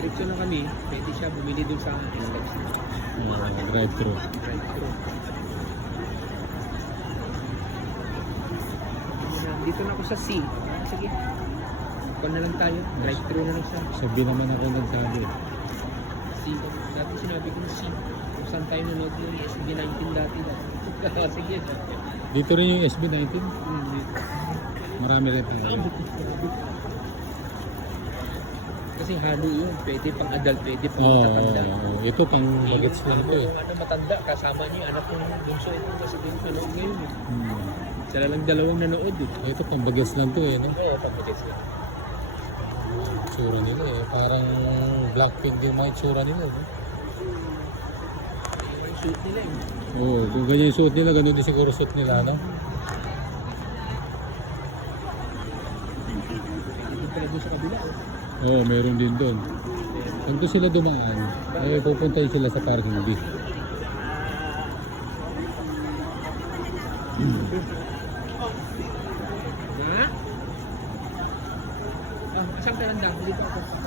Diretso na kami, pwede siya bumili dun sa steps. Drive-thru. Drive-thru. Dito na ako sa C. Sige. Ikaw na lang tayo. Drive-thru na lang siya. Sabi naman ako nagsabi. C. Dati sinabi ko na C. Kung saan tayo nanood yung SB19 dati. Sige. Dito rin yung SB19. Dito. Marami rin tayo. Kasi halo yun. Pwede pang adult, pwede pang Oo, matanda. ito pang bagets lang to eh. Ano, matanda, kasama niya yung anak ng bunso ito kasi din nanood ngayon eh. Hmm. Sila lang dalawang nanood eh. Ito pang bagets lang to eh, no? Oo, pag-bagets lang. Tsura nila eh. Parang Blackpink din mga itsura nila eh. Yung suit nila eh. Oo, kung ganyan yung suot nila, ganun din siguro suot nila, no? Hindi pala doon sa kabila eh. Oo, meron din doon. Pag doon sila dumaan, ay pupunta sila sa parking B. Ha? Ah, asang karanda? Dito ako.